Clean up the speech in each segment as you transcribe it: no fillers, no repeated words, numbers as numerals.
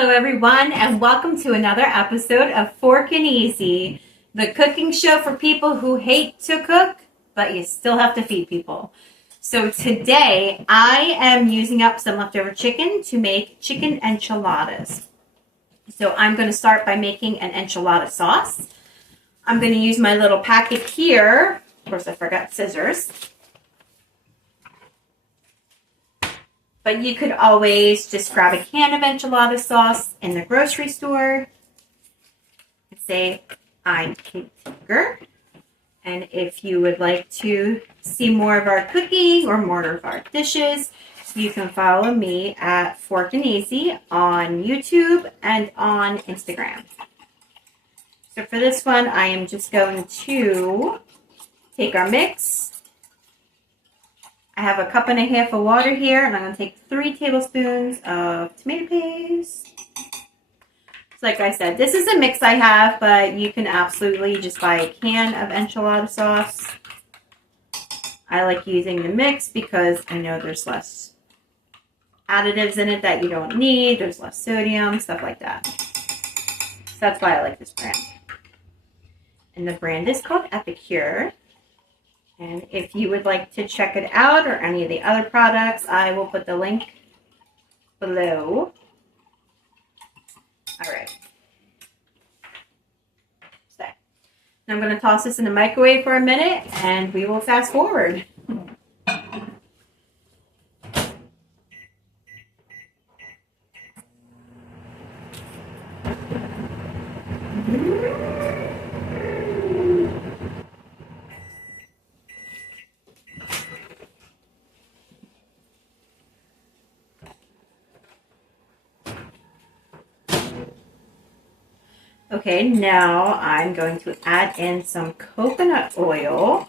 Hello everyone and welcome to another episode of Forkin Easy, the cooking show for people who hate to cook, but you still have to feed people. So today I am using up some leftover chicken to make chicken enchiladas. So I'm going to start by making an enchilada sauce. I'm going to use my little packet here. Of course I forgot scissors. But you could always just grab a can of enchilada sauce in the grocery store and say, I'm Kate Tinker. And if you would like to see more of our cooking or more of our dishes, you can follow me at Forkin Easy on YouTube and on Instagram. So for this one, I am just going to take our mix. I have a cup and a half of water here, and I'm going to take 3 tablespoons of tomato paste. So like I said, this is a mix I have, but you can absolutely just buy a can of enchilada sauce. I like using the mix because I know there's less additives in it that you don't need. There's less sodium, stuff like that. So that's why I like this brand. And the brand is called Epicure. And if you would like to check it out or any of the other products, I will put the link below. All right. So, now I'm going to toss this in the microwave for a minute and we will fast forward. Okay, now I'm going to add in some coconut oil.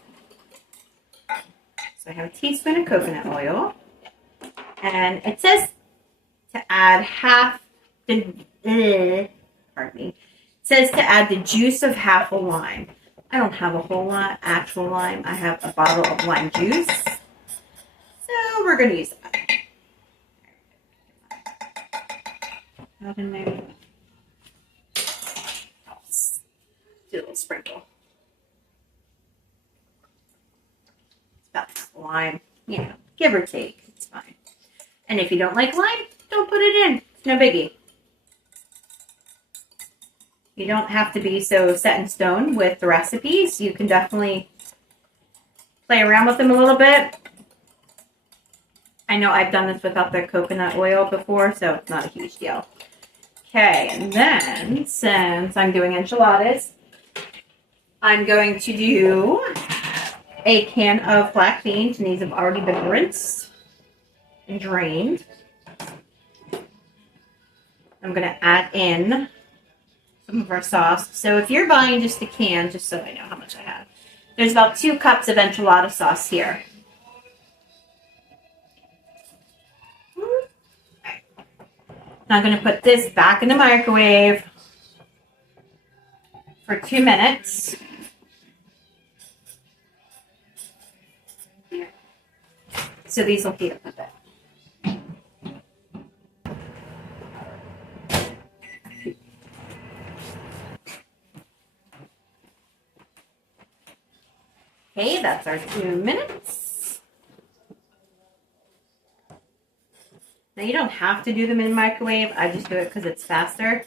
So I have a teaspoon of coconut oil. And it says to add pardon me. It says to add the juice of half a lime. I don't have a whole lot actual lime. I have a bottle of lime juice. So we're going to use that. Add in there. Do a little sprinkle. It's about lime, you know, give or take. It's fine. And if you don't like lime, don't put it in. It's no biggie. You don't have to be so set in stone with the recipes. You can definitely play around with them a little bit. I know I've done this without the coconut oil before, so it's not a huge deal. Okay, and then since I'm doing enchiladas, I'm going to do a can of black beans, and these have already been rinsed and drained. I'm going to add in some of our sauce. So if you're buying just a can, just so I know how much I have, there's about 2 cups of enchilada sauce here. Now I'm going to put this back in the microwave for 2 minutes. So these will heat up a bit. Okay, that's our 2 minutes. Now you don't have to do them in the microwave. I just do it because it's faster.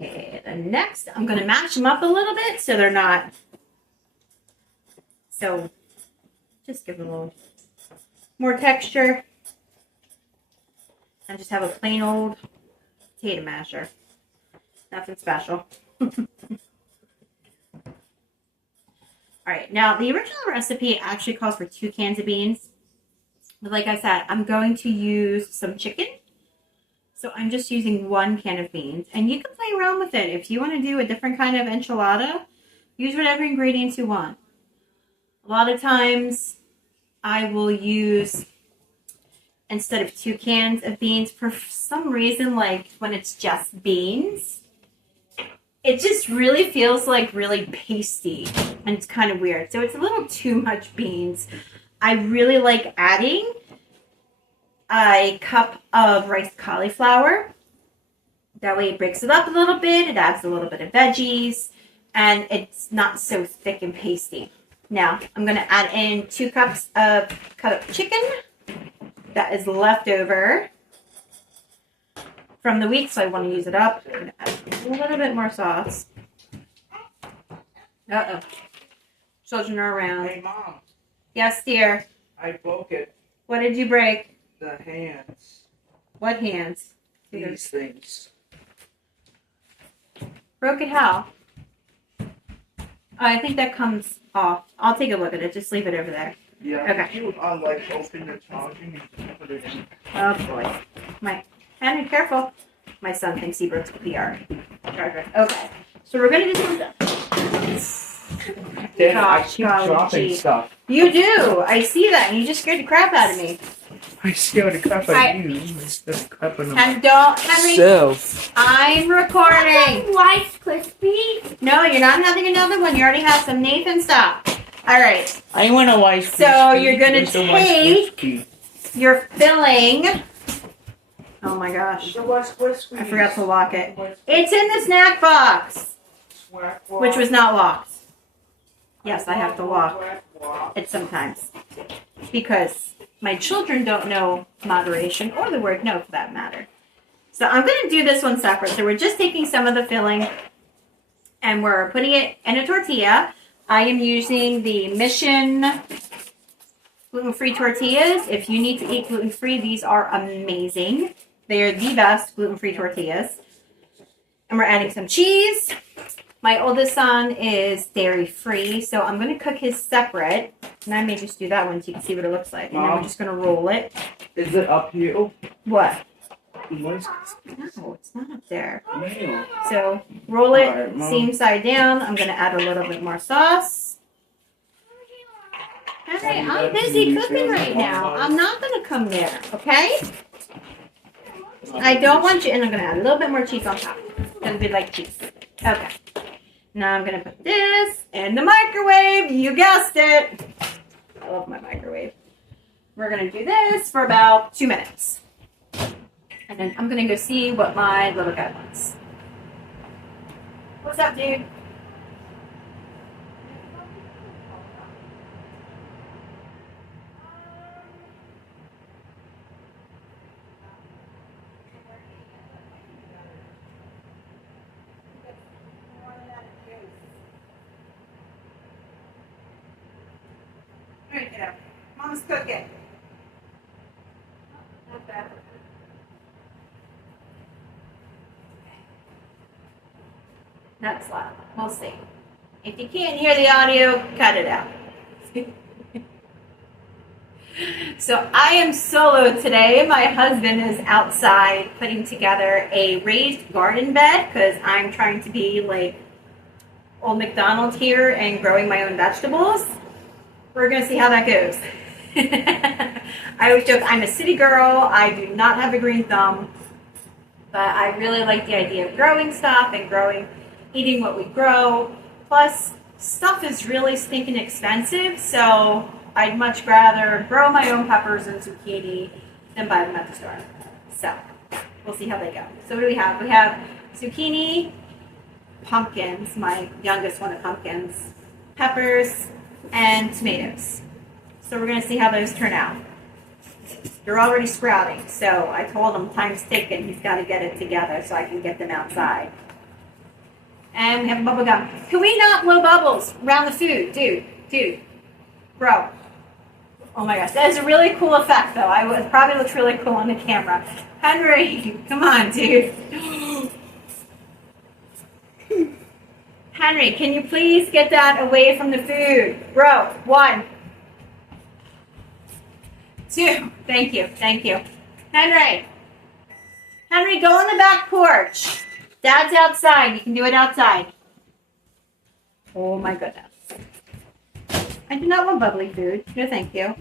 Okay, then next I'm going to mash them up a little bit so they're not so. Just give them a little more texture. And just have a plain old potato masher. Nothing special. Alright, now the original recipe actually calls for 2 cans of beans. But like I said, I'm going to use some chicken. So I'm just using 1 can of beans. And you can play around with it. If you want to do a different kind of enchilada, use whatever ingredients you want. A lot of times I will use, instead of 2 cans of beans, for some reason, like when it's just beans, it just really feels like really pasty and it's kind of weird. So it's a little too much beans. I really like adding a cup of riced cauliflower. That way it breaks it up a little bit. It adds a little bit of veggies. And it's not so thick and pasty. Now, I'm going to add in 2 cups of cut up chicken that is left over from the week, so I want to use it up. I'm going to add a little bit more sauce. Uh-oh. Children are around. Hey, Mom. Yes, dear. I broke it. What did you break? The hands. What hands? These things. Broke it how? I think that comes off. I'll take a look at it. Just leave it over there. Yeah. Okay. You like open the charging and put it in. Oh boy. Henry, careful. My son thinks he broke the PR charger. Okay. So we're gonna do something. Then I Gosh, keep golly dropping gee. stuff. You do. I see that, and you just scared the crap out of me. I scared the crap out of you. It's just crap out of And don't, Henry. myself. I'm recording. Rice Krispies. No, you're not having another one. You already have some. Nathan, stop. All right. I want a Rice So Krispie. you're gonna Where's the Rice take- Krispie? You're filling. Oh my gosh. The Rice Krispie. I forgot to lock it. It's in the snack box, which was not locked. Yes, I have to lock it sometimes because my children don't know moderation or the word no for that matter. So I'm going to do this one separate. So we're just taking some of the filling and we're putting it in a tortilla. I am using the Mission gluten-free tortillas. If you need to eat gluten-free, these are amazing. They are the best gluten-free tortillas. And we're adding some cheese. My oldest son is dairy-free, so I'm going to cook his separate. And I may just do that one so you can see what it looks like. And then we're just going to roll it. Is it uphill? What? Rice No, it's not up there. Krispie. So roll it Alright, Mom. seam side down. I'm going to add a little bit more sauce. Henry, I'm busy cooking right now. I'm not going to come there, okay? I don't want you, and I'm going to add a little bit more cheese on top. Because we like cheese. Okay. Now I'm going to put this in the microwave. You guessed it. I love my microwave. We're going to do this for about 2 minutes. And then I'm going to go see what my little guy wants. What's up, dude? Alright, kiddo. Mom's cooking. Not bad. That's loud. We'll see. If you can't hear the audio, cut it out. So I am solo today. My husband is outside putting together a raised garden bed because I'm trying to be like old McDonald here and growing my own vegetables. We're going to see how that goes. I always joke I'm a city girl. I do not have a green thumb. But I really like the idea of growing stuff and eating what we grow. Plus, stuff is really stinking expensive, so I'd much rather grow my own peppers and zucchini than buy them at the store. So, we'll see how they go. So what do we have? We have zucchini, pumpkins, my youngest one of pumpkins, peppers, and tomatoes. So we're going to see how those turn out. They're already sprouting, so I told him time's ticking. He's got to get it together so I can get them outside. And we have bubble gum. Can we not blow bubbles around the food? Dude. Bro. Oh my gosh, that is a really cool effect though. It probably looks really cool on the camera. Henry, come on, dude. Henry, can you please get that away from the food? Bro, 1, 2, thank you. Henry, go on the back porch. Dad's outside. You can do it outside. Oh my goodness. I do not want bubbly food. No, thank you.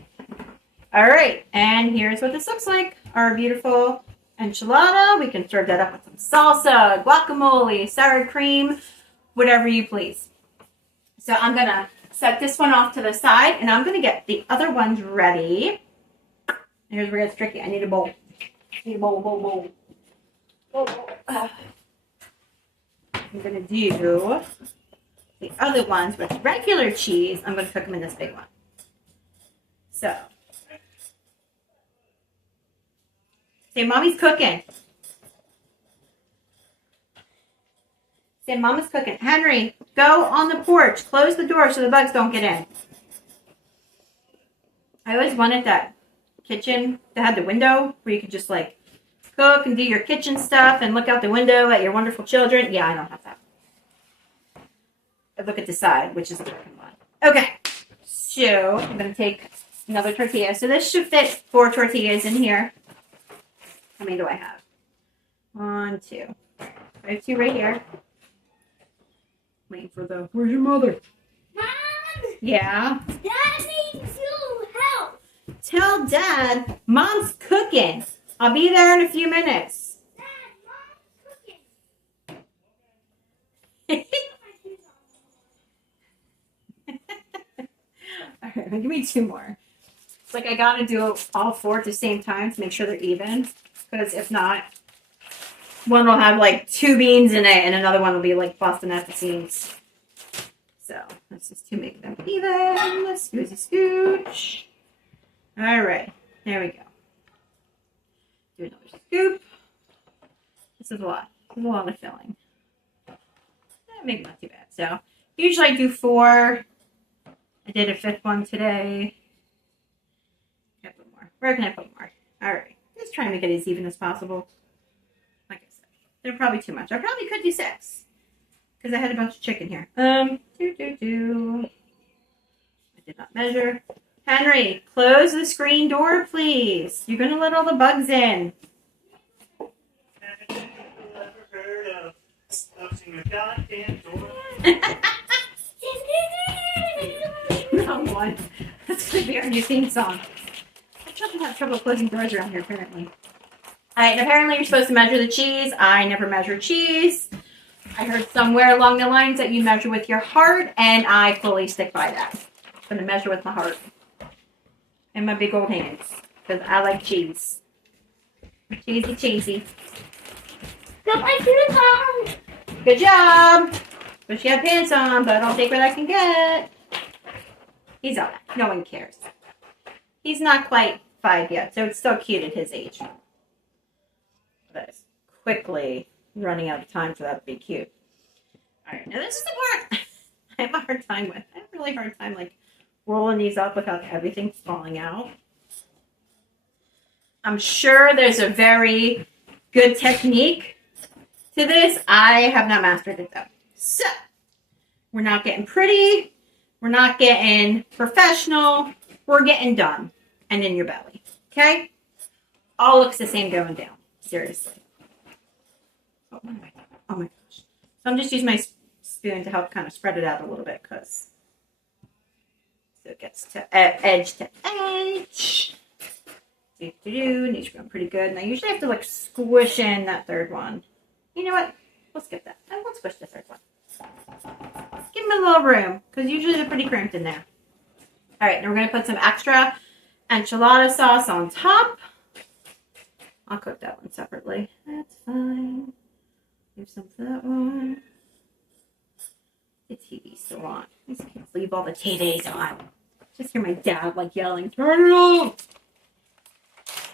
All right, and here's what this looks like. Our beautiful enchilada. We can serve that up with some salsa, guacamole, sour cream, whatever you please. So I'm going to set this one off to the side, and I'm going to get the other ones ready. Here's where it gets tricky. I need a bowl. Bowl. I'm going to do the other ones with regular cheese. I'm going to cook them in this big one. So, say, Mommy's cooking. Say, Mama's cooking. Henry, go on the porch. Close the door so the bugs don't get in. I always wanted that kitchen that had the window where you could just like cook and do your kitchen stuff and look out the window at your wonderful children. Yeah, I don't have that. I look at the side, which is the broken one. Okay, so I'm going to take another tortilla. So this should fit 4 tortillas in here. How many do I have? 1, 2. I have 2 right here. Waiting for the... Where's your mother? Mom! Yeah? Dad needs you help! Tell Dad Mom's cooking. I'll be there in a few minutes. Dad, Mom's cooking. All right, give me 2 more. It's like I gotta do all 4 at the same time to make sure they're even. Because if not, one will have like 2 beans in it and another one will be like busting at the seams. So let's just to make them even. Scooch. All right, there we go. Do another scoop. This is a lot. This is a lot of filling. Maybe not too bad. So usually I do 4. I did a 5th one today. Can I put more? Where can I put more? All right. Just try and make it as even as possible. Like I said, they're probably too much. I probably could do 6 because I had a bunch of chicken here. I did not measure. Henry, close the screen door, please. You're gonna let all the bugs in. Wrong one. That's gonna be our new theme song. I children have trouble closing doors around here, apparently. Alright, apparently you're supposed to measure the cheese. I never measure cheese. I heard somewhere along the lines that you measure with your heart, and I fully stick by that. I'm gonna measure with my heart. And my big old hands. Because I like cheese. Cheesy. Got my shoes on! Good job! Wish you had pants on, but I'll take what I can get. He's alright. No one cares. He's not quite 5 yet, so it's still cute at his age. But it's quickly running out of time for that to be cute. Alright, now this is the part I have a hard time with. I have a really hard time, like, rolling these up without everything falling out. I'm sure there's a very good technique to this. I have not mastered it, though. So, we're not getting pretty. We're not getting professional. We're getting done and in your belly. Okay? All looks the same going down. Seriously. Oh my gosh. So I'm just using my spoon to help kind of spread it out a little bit because so it gets to edge to edge. Needs to go pretty good. And I usually have to like squish in that 3rd one. You know what? We'll skip that. I won't squish the 3rd one. Give them a little room because usually they're pretty cramped in there. All right, now we're going to put some extra enchilada sauce on top. I'll cook that one separately. That's fine. Leave some for that one. The TV's still on. I just can't leave all the TVs on. Just hear my dad like yelling, turn it off!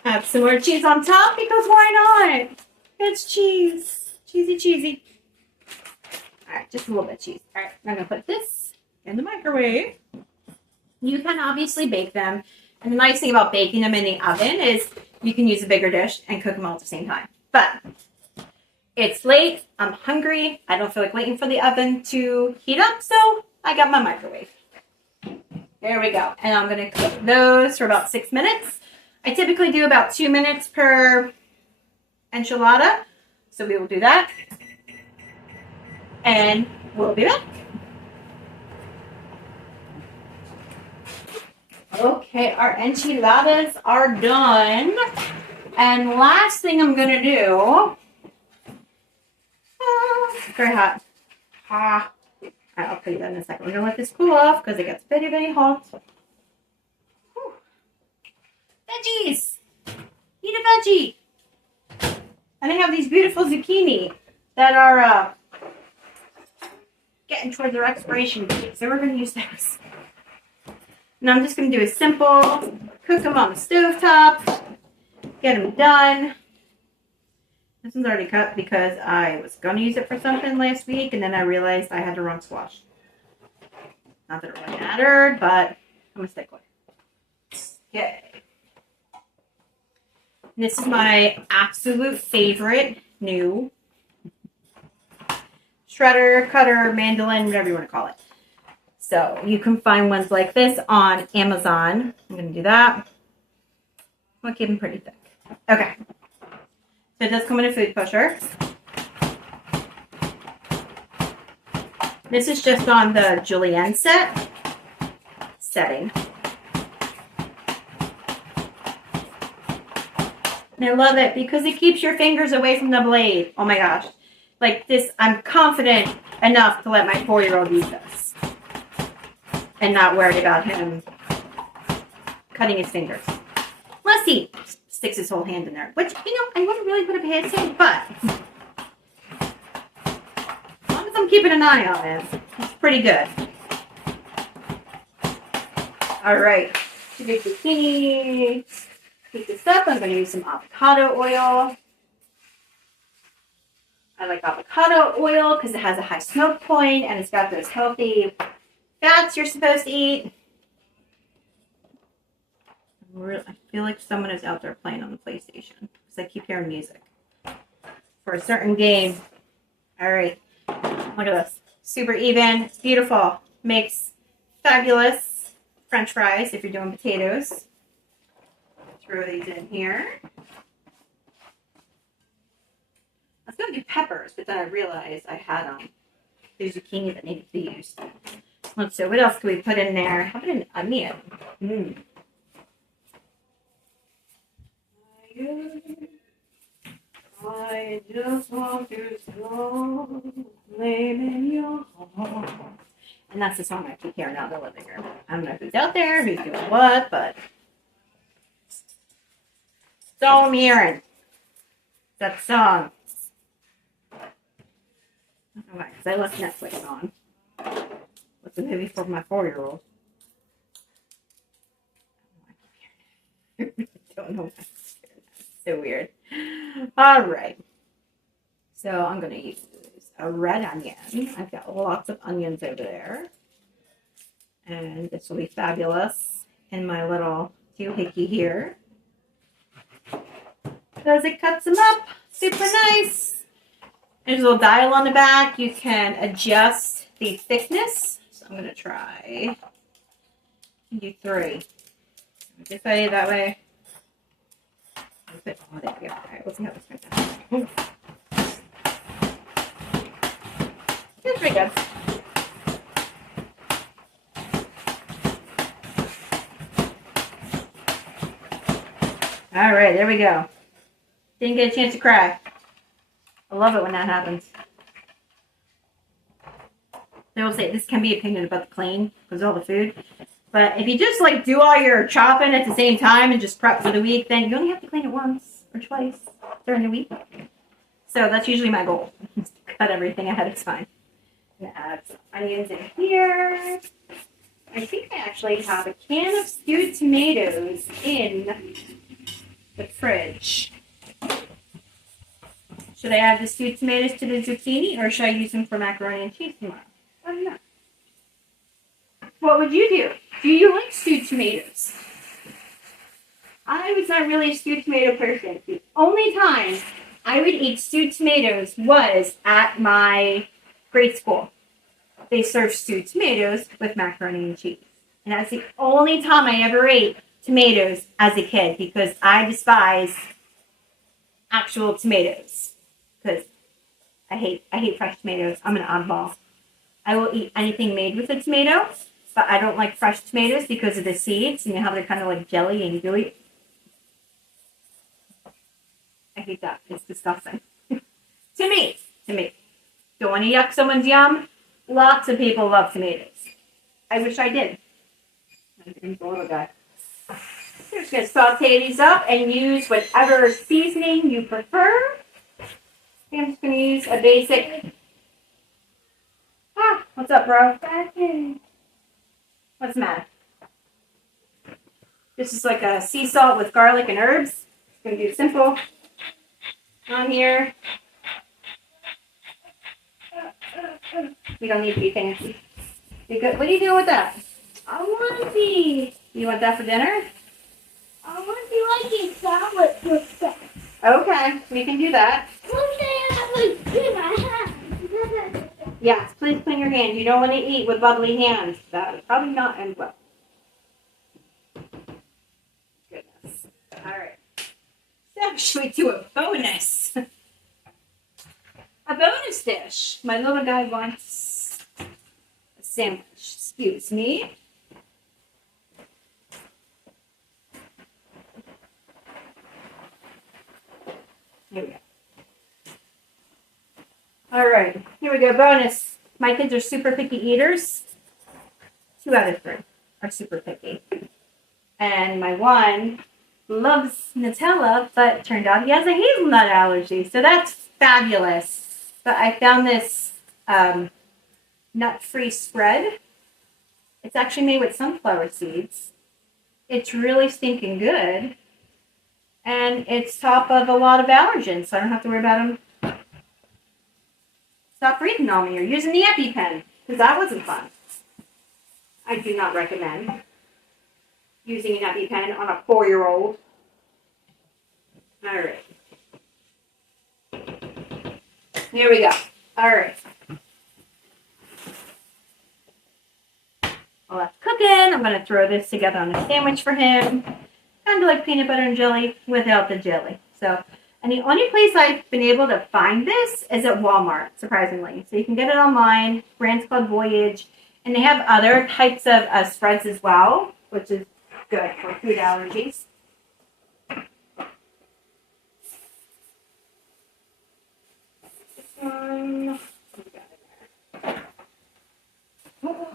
Add some more cheese on top because why not? It's cheese. Cheesy. Alright, just a little bit of cheese. Alright, I'm going to put this in the microwave. You can obviously bake them. And the nice thing about baking them in the oven is you can use a bigger dish and cook them all at the same time. But it's late. I'm hungry. I don't feel like waiting for the oven to heat up, so I got my microwave. There we go. And I'm going to cook those for about 6 minutes. I typically do about 2 minutes per enchilada. So we will do that. And we'll be back. Okay, our enchiladas are done. And last thing I'm going to do... very hot. Alright, I'll put that in a second. We're going to let this cool off because it gets very, very hot. Whew. Veggies! Eat a veggie. And I have these beautiful zucchini that are getting towards their expiration date. So we're going to use those. And I'm just going to do a simple, cook them on the stovetop, get them done. This one's already cut because I was going to use it for something last week, and then I realized I had the wrong squash. Not that it really mattered, but I'm going to stick with it. Okay. And this is my absolute favorite new shredder, cutter, mandolin, whatever you want to call it. So you can find ones like this on Amazon. I'm going to do that. I'll keep them pretty thick. Okay. So it does come in a food pusher. This is just on the julienne setting. And I love it because it keeps your fingers away from the blade. Oh my gosh. Like this, I'm confident enough to let my 4-year-old use this. And not worried about him cutting his fingers. Unless he sticks his whole hand in there. Which, I wouldn't really put it past him, but as long as I'm keeping an eye on him, it's pretty good. Alright. To do zucchini. Heat this up. I'm going to use some avocado oil. I like avocado oil because it has a high smoke point and it's got those healthy fats you're supposed to eat. I feel like someone is out there playing on the PlayStation because I keep hearing music for a certain game. All right, look at this. Super even. It's beautiful. Makes fabulous French fries if you're doing potatoes. Throw these in here. I was going to do peppers, but then I realized I had the zucchini that needed to be used. Let's see, what else can we put in there? How about an onion? I just want to go lame in your heart. And that's the song I keep hearing out in the living room. I don't know who's out there, who's doing what, but so I'm hearing that song. I don't know why, because I left Netflix on. What's a movie for my 4-year-old? I don't know why. It's so weird. All right. So I'm going to use a red onion. I've got lots of onions over there. And this will be fabulous in my little doohickey here. Because it cuts them up. Super nice. There's a little dial on the back. You can adjust the thickness. So I'm going to try and do 3. Just say it that way. Oh, there we go. All right, we'll see how this turns out. It's pretty good. All right, there we go. Didn't get a chance to cry. I love it when that happens. They will say this can be opinion about the clean because of all the food. But if you just like do all your chopping at the same time and just prep for the week, then you only have to clean it once or twice during the week. So that's usually my goal. Cut everything ahead of time. I'm gonna add some onions in here. I think I actually have a can of stewed tomatoes in the fridge. Should I add the stewed tomatoes to the zucchini or should I use them for macaroni and cheese tomorrow? I don't know. What would you do? Do you like stewed tomatoes? I was not really a stewed tomato person. The only time I would eat stewed tomatoes was at my grade school. They served stewed tomatoes with macaroni and cheese. And that's the only time I ever ate tomatoes as a kid because I despise actual tomatoes. Because I hate fresh tomatoes. I'm an oddball. I will eat anything made with a tomato, but I don't like fresh tomatoes because of the seeds and how they're kind of like jelly and gooey. I hate that. It's disgusting. To me. Don't want to yuck someone's yum. Lots of people love tomatoes. I wish I did. I'm a little guy. You're just going to saute these up and use whatever seasoning you prefer. I'm just going to use a basic. Ah, what's up, bro? What's the matter? This is like a sea salt with garlic and herbs. Just going to do simple on here. We don't need to be fancy. You good? What are you doing with that? I want to be. You want that for dinner? I want to be like a salad with that. Okay, we can do that. Look at like in my hand. Yes, please clean your hands. You don't want to eat with bubbly hands. That would probably not end well. Goodness. All right. So, should we do a bonus? A bonus dish. My little guy wants a sandwich. Excuse me. Here we go. All right, here we go. Bonus. My kids are super picky eaters. 2 out of 3 are super picky. And my one loves Nutella, but turned out he has a hazelnut allergy. So that's fabulous. But I found this nut-free spread. It's actually made with sunflower seeds. It's really stinking good. And it's top of a lot of allergens, so I don't have to worry about them. Stop breathing on me or using the EpiPen, because that wasn't fun. I do not recommend using an EpiPen on a 4-year-old. All right. Here we go. All right. While that's cooking, I'm going to throw this together on a sandwich for him. Kind of like peanut butter and jelly without the jelly. So, and the only place I've been able to find this is at Walmart, surprisingly. So you can get it online. Brand's called Voyage. And they have other types of spreads as well, which is good for food allergies. This one. Oh,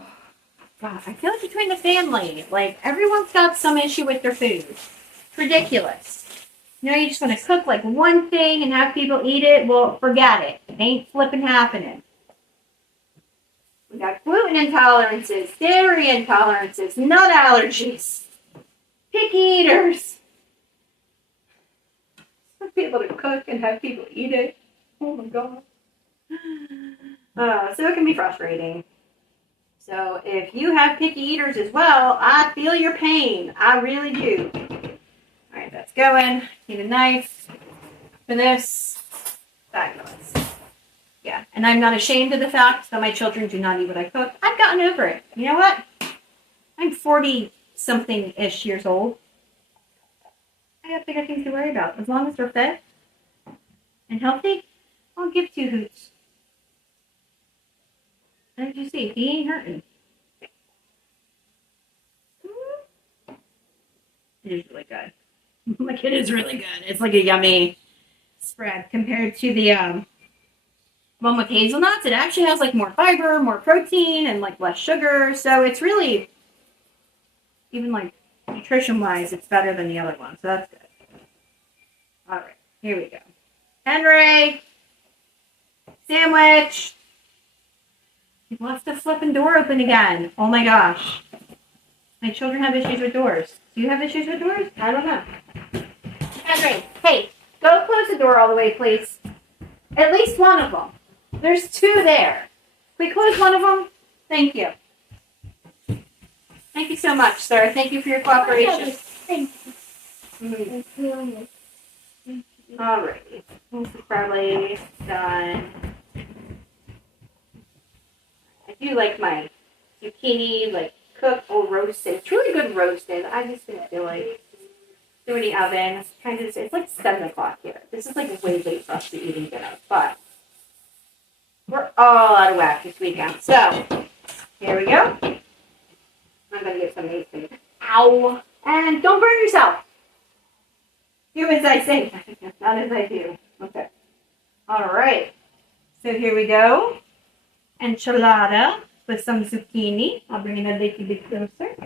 God, I feel like between the family, like everyone's got some issue with their food. It's ridiculous. You know, you just want to cook like one thing and have people eat it. Well, forget it. It ain't flipping happening. We got gluten intolerances, dairy intolerances, nut allergies, picky eaters. Want to be able to cook and have people eat it. Oh my God. So it can be frustrating. So if you have picky eaters as well, I feel your pain. I really do. All right, that's going. Need a knife for this. Fabulous. Yeah, and I'm not ashamed of the fact that my children do not eat what I cook. I've gotten over it. You know what? I'm 40-something-ish years old. I have bigger things to worry about. As long as they're fed and healthy, I'll give 2 hoots. As you see, he ain't hurting. It is really good. Like, it is really good. It's like a yummy spread compared to the one with hazelnuts. It actually has like more fiber, more protein, and like less sugar. So it's really, even like nutrition-wise, it's better than the other one. So that's good. All right, here we go. Henry, sandwich. He left the flipping door open again. Oh my gosh. My children have issues with doors. Do you have issues with doors? I don't know. Henry, hey, go close the door all the way, please. At least one of them. There's 2 there. Can we close one of them? Thank you. Thank you so much, sir. Thank you for your cooperation. Thank you. Mm-hmm. Alrighty. This is probably done. I do like my zucchini, like cooked or roasted. It's really good roasted. I just didn't feel like doing the oven. It's like 7 o'clock here. This is like way late for us to be eating dinner, but we're all out of whack this weekend. So here we go. I'm gonna get some of these things. Ow! And don't burn yourself. Do as I say, not as I do. Okay. All right. So here we go. Enchilada with some zucchini. I'll bring it a little bit closer.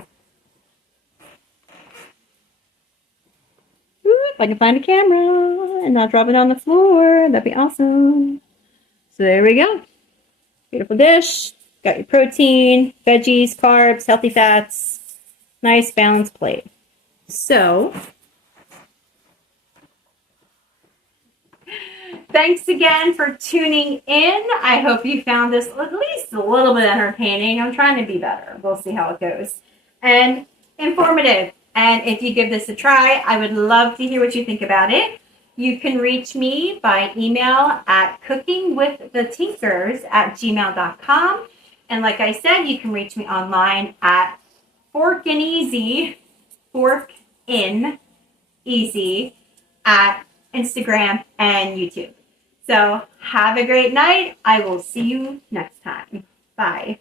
If I can find a camera and not drop it on the floor, that'd be awesome. So there we go. Beautiful dish. Got your protein, veggies, carbs, healthy fats. Nice balanced plate. So, thanks again for tuning in. I hope you found this at least a little bit entertaining. I'm trying to be better. We'll see how it goes. And informative. And if you give this a try, I would love to hear what you think about it. You can reach me by email at cookingwiththetinkers@gmail.com. And like I said, you can reach me online at Forkin Easy at Instagram and YouTube. So have a great night. I will see you next time. Bye.